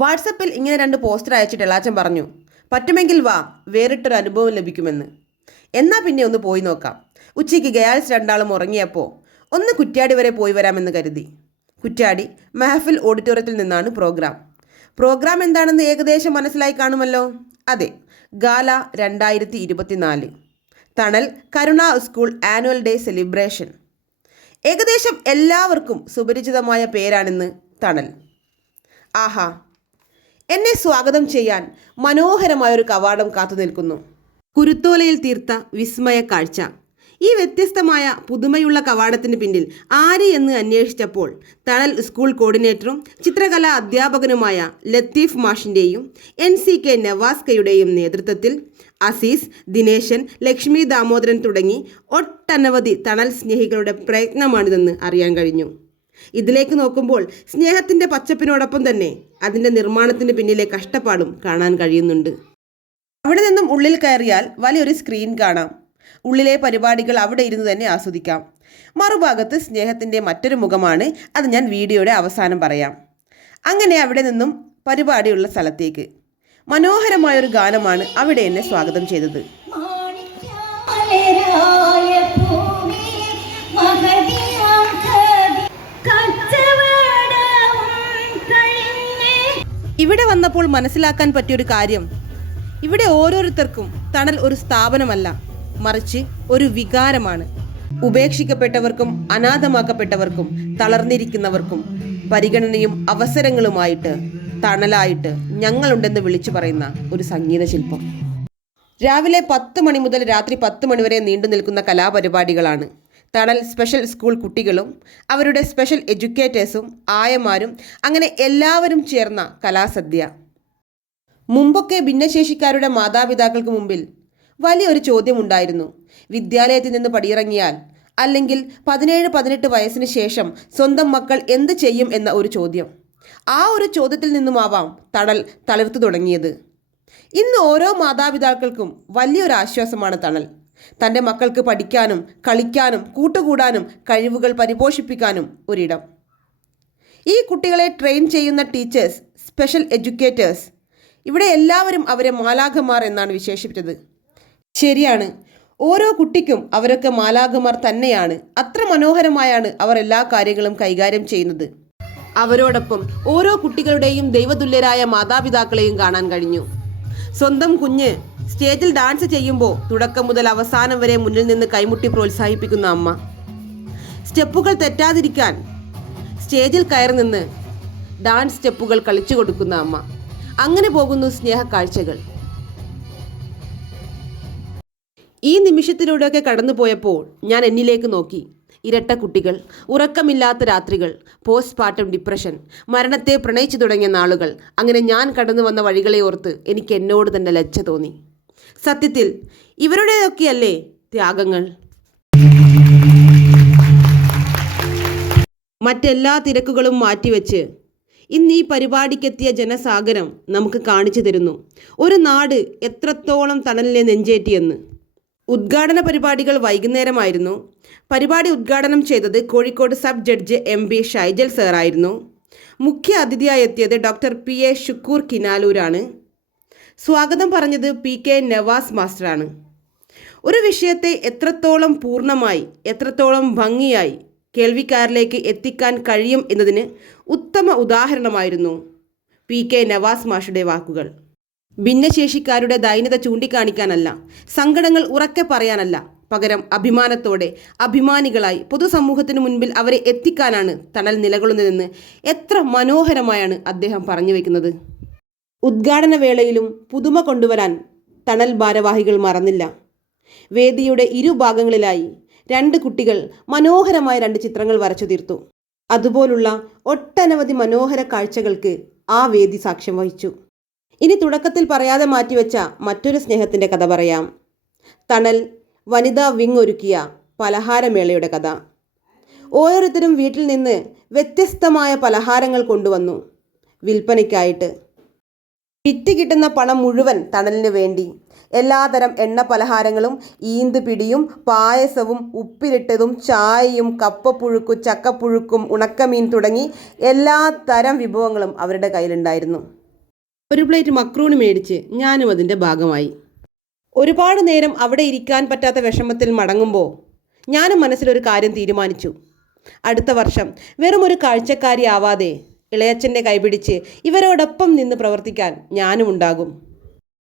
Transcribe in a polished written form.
വാട്സപ്പിൽ ഇങ്ങനെ 2 പോസ്റ്റർ അയച്ചിട്ട് എളാച്ചൻ പറഞ്ഞു, പറ്റുമെങ്കിൽ വാ, വേറിട്ടൊരു അനുഭവം ലഭിക്കുമെന്ന്. എന്നാൽ പിന്നെ ഒന്ന് പോയി നോക്കാം. ഉച്ചയ്ക്ക് ഗയാൽസ് 2 ഉറങ്ങിയപ്പോൾ ഒന്ന് കുറ്റ്യാടി വരെ പോയി വരാമെന്ന് കരുതി. കുറ്റ്യാടി മെഹഫിൽ ഓഡിറ്റോറിയത്തിൽ നിന്നാണ് പ്രോഗ്രാം എന്താണെന്ന് ഏകദേശം മനസ്സിലായി കാണുമല്ലോ. അതെ, ഗാല 2024 തണൽ കരുണ സ്കൂൾ ആനുവൽ ഡേ സെലിബ്രേഷൻ. ഏകദേശം എല്ലാവർക്കും സുപരിചിതമായ പേരാണിന്ന് തണൽ. ആഹാ, എന്നെ സ്വാഗതം ചെയ്യാൻ മനോഹരമായൊരു കവാടം കാത്തു നിൽക്കുന്നു. കുരുത്തോലയിൽ തീർത്ത വിസ്മയ കാഴ്ച. ഈ വ്യത്യസ്തമായ പുതുമയുള്ള കവാടത്തിന് പിന്നിൽ ആര് എന്ന് അന്വേഷിച്ചപ്പോൾ തണൽ സ്കൂൾ കോർഡിനേറ്ററും ചിത്രകലാ അധ്യാപകനുമായ ലത്തീഫ് മാഷിൻ്റെയും NCK നവാസ്കയുടെയും നേതൃത്വത്തിൽ അസീസ്, ദിനേശൻ, ലക്ഷ്മി ദാമോദരൻ തുടങ്ങി ഒട്ടനവധി തണൽ സ്നേഹികളുടെ പ്രയത്നമാണിതെന്ന് അറിയാൻ കഴിഞ്ഞു. ഇതിലേക്ക് നോക്കുമ്പോൾ സ്നേഹത്തിൻ്റെ പച്ചപ്പിനോടൊപ്പം തന്നെ അതിൻ്റെ നിർമ്മാണത്തിന് പിന്നിലെ കഷ്ടപ്പാടും കാണാൻ കഴിയുന്നുണ്ട്. അവിടെ നിന്നും ഉള്ളിൽ കയറിയാൽ വലിയൊരു സ്ക്രീൻ കാണാം. ഉള്ളിലെ പരിപാടികൾ അവിടെ ഇരുന്ന് തന്നെ ആസ്വദിക്കാം. മറുഭാഗത്ത് സ്നേഹത്തിൻ്റെ മറ്റൊരു മുഖമാണ്. അത് ഞാൻ വീഡിയോയുടെ അവസാനം പറയാം. അങ്ങനെ അവിടെ നിന്നും പരിപാടിയുള്ള സ്ഥലത്തേക്ക് മനോഹരമായൊരു ഗാനമാണ് അവിടെ എന്നെ സ്വാഗതം ചെയ്തത്. ഇവിടെ വന്നപ്പോൾ മനസ്സിലാക്കാൻ പറ്റിയൊരു കാര്യം, ഇവിടെ ഓരോരുത്തർക്കും തണൽ ഒരു സ്ഥാപനമല്ല, മറിച്ച് ഒരു വികാരമാണ്. ഉപേക്ഷിക്കപ്പെട്ടവർക്കും അനാഥമാക്കപ്പെട്ടവർക്കും തളർന്നിരിക്കുന്നവർക്കും പരിഗണനയും അവസരങ്ങളുമായിട്ട് തണലായിട്ട് ഞങ്ങളുണ്ടെന്ന് വിളിച്ചു പറയുന്ന ഒരു സംഗീത ശില്പം. രാവിലെ 10 മണി മുതൽ രാത്രി 10 മണി വരെ നീണ്ടു നിൽക്കുന്ന കലാപരിപാടികളാണ്. തണൽ സ്പെഷ്യൽ സ്കൂൾ കുട്ടികളും അവരുടെ സ്പെഷ്യൽ എഡ്യൂക്കേറ്റേഴ്സും ആയമാരും അങ്ങനെ എല്ലാവരും ചേർന്ന കലാസദ്യ. മുമ്പൊക്കെ ഭിന്നശേഷിക്കാരുടെ മാതാപിതാക്കൾക്ക് മുമ്പിൽ വലിയൊരു ചോദ്യമുണ്ടായിരുന്നു. വിദ്യാലയത്തിൽ നിന്ന് പടിയിറങ്ങിയാൽ അല്ലെങ്കിൽ 17-18 വയസ്സിന് ശേഷം സ്വന്തം മക്കൾ എന്ത് ചെയ്യും എന്ന ഒരു ചോദ്യം. ആ ഒരു ചോദ്യത്തിൽ നിന്നുമാവാം തണൽ തളിർത്തു തുടങ്ങിയത്. ഇന്ന് ഓരോ മാതാപിതാക്കൾക്കും വലിയൊരു ആശ്വാസമാണ് തണൽ. തൻ്റെ മക്കൾക്ക് പഠിക്കാനും കളിക്കാനും കൂട്ടുകൂടാനും കഴിവുകൾ പരിപോഷിപ്പിക്കാനും ഒരിടം. ഈ കുട്ടികളെ ട്രെയിൻ ചെയ്യുന്ന ടീച്ചേഴ്സ്, സ്പെഷ്യൽ എഡ്യൂക്കേറ്റേഴ്സ്, ഇവിടെ എല്ലാവരും അവരെ മാലാഖമാർ എന്നാണ് വിശേഷിപ്പിച്ചത്. ശരിയാണ്, ഓരോ കുട്ടിക്കും അവരൊക്കെ മാലാഖമാർ തന്നെയാണ്. അത്ര മനോഹരമായാണ് അവർ എല്ലാ കാര്യങ്ങളും കൈകാര്യം ചെയ്യുന്നത്. അവരോടൊപ്പം ഓരോ കുട്ടികളുടെയും ദൈവതുല്യരായ മാതാപിതാക്കളെയും കാണാൻ കഴിഞ്ഞു. സ്വന്തം കുഞ്ഞ് സ്റ്റേജിൽ ഡാൻസ് ചെയ്യുമ്പോൾ തുടക്കം മുതൽ അവസാനം വരെ മുന്നിൽ നിന്ന് കൈമുട്ടി പ്രോത്സാഹിപ്പിക്കുന്ന അമ്മ, സ്റ്റെപ്പുകൾ തെറ്റാതിരിക്കാൻ സ്റ്റേജിൽ കയറി നിന്ന് ഡാൻസ് സ്റ്റെപ്പുകൾ കളിച്ചു കൊടുക്കുന്ന അമ്മ. അങ്ങനെ പോകുന്നു സ്നേഹ കാഴ്ചകൾ. ഈ നിമിഷത്തിലൂടെയൊക്കെ കടന്നുപോയപ്പോൾ ഞാൻ എന്നിലേക്ക് നോക്കി. ഇരട്ട കുട്ടികൾ, ഉറക്കമില്ലാത്ത രാത്രികൾ, പോസ്റ്റ്പാർട്ടം ഡിപ്രഷൻ, മരണത്തെ പ്രണയിച്ചു തുടങ്ങിയ നാളുകൾ, അങ്ങനെ ഞാൻ കടന്നു വന്ന വഴികളെ ഓർത്ത് എനിക്ക് എന്നോട് തന്നെ ലജ്ജ തോന്നി. സത്യത്തിൽ ഇവരുടെയൊക്കെയല്ലേ ത്യാഗങ്ങൾ? മറ്റെല്ലാ തിരക്കുകളും മാറ്റിവെച്ച് ഇന്ന് ഈ പരിപാടിക്കെത്തിയ ജനസാഗരം നമുക്ക് കാണിച്ചു തരുന്നു ഒരു നാട് എത്രത്തോളം തണലിനെ നെഞ്ചേറ്റിയെന്ന്. ഉദ്ഘാടന പരിപാടികൾ വൈകുന്നേരമായിരുന്നു. പരിപാടി ഉദ്ഘാടനം ചെയ്തത് Kozhikode sub judge MB Shaijal സാറായിരുന്നു. മുഖ്യ അതിഥിയായി എത്തിയത് ഡോക്ടർ PA ഷുക്കൂർ കിനാലൂരാണ്. സ്വാഗതം പറഞ്ഞത് PK നവാസ് മാസ്റ്ററാണ്. ഒരു വിഷയത്തെ എത്രത്തോളം പൂർണ്ണമായി, എത്രത്തോളം ഭംഗിയായി കേൾവിക്കാരിലേക്ക് എത്തിക്കാൻ കഴിയും എന്നതിന് ഉത്തമ ഉദാഹരണമായിരുന്നു PK നവാസ് മാഷുടെ വാക്കുകൾ. ഭിന്നശേഷിക്കാരുടെ ദൈന്യത ചൂണ്ടിക്കാണിക്കാനല്ല, സങ്കടങ്ങൾ ഉറക്കെ പറയാനല്ല, പകരം അഭിമാനത്തോടെ അഭിമാനികളായി പൊതുസമൂഹത്തിന് മുൻപിൽ അവരെ എത്തിക്കാനാണ് തണൽ നിലകൊള്ളുന്നതെന്ന് എത്ര മനോഹരമായാണ് അദ്ദേഹം പറഞ്ഞു വയ്ക്കുന്നത്. ഉദ്ഘാടന വേളയിലും പുതുമ കൊണ്ടുവരാൻ തണൽ ഭാരവാഹികൾ മറന്നില്ല. വേദിയുടെ ഇരുഭാഗങ്ങളിലായി 2 കുട്ടികൾ മനോഹരമായ 2 ചിത്രങ്ങൾ വരച്ചു തീർത്തു. അതുപോലുള്ള ഒട്ടനവധി മനോഹര കാഴ്ചകൾക്ക് ആ വേദി സാക്ഷ്യം വഹിച്ചു. ഇനി തുടക്കത്തിൽ പറയാതെ മാറ്റിവെച്ച മറ്റൊരു സ്നേഹത്തിൻ്റെ കഥ പറയാം. തണൽ വനിതാ വിങ് ഒരുക്കിയ പലഹാരമേളയുടെ കഥ. ഓരോരുത്തരും വീട്ടിൽ നിന്ന് വ്യത്യസ്തമായ പലഹാരങ്ങൾ കൊണ്ടുവന്നു വിൽപ്പനയ്ക്കായിട്ട്. വിറ്റ് കിട്ടുന്ന പണം മുഴുവൻ തണലിന് വേണ്ടി. എല്ലാതരം എണ്ണ പലഹാരങ്ങളും, ഈന്തുപിടിയും, പായസവും, ഉപ്പിലിട്ടതും, ചായയും, കപ്പപ്പുഴുക്കും, ചക്കപ്പുഴുക്കും, ഉണക്കമീൻ തുടങ്ങി എല്ലാ തരം വിഭവങ്ങളും അവരുടെ കയ്യിലുണ്ടായിരുന്നു. ഒരു പ്ലേറ്റ് മക്രൂണി മേടിച്ച് ഞാനും അതിൻ്റെ ഭാഗമായി. ഒരുപാട് നേരം അവിടെ ഇരിക്കാൻ പറ്റാത്ത വിഷമത്തിൽ മടങ്ങുമ്പോൾ ഞാനും മനസ്സിലൊരു കാര്യം തീരുമാനിച്ചു. അടുത്ത വർഷം വെറും ഒരു കാഴ്ചക്കാരി ആവാതെ ഇളയച്ഛൻ്റെ കൈപിടിച്ച് ഇവരോടൊപ്പം നിന്ന് പ്രവർത്തിക്കാൻ ഞാനും ഉണ്ടാകും.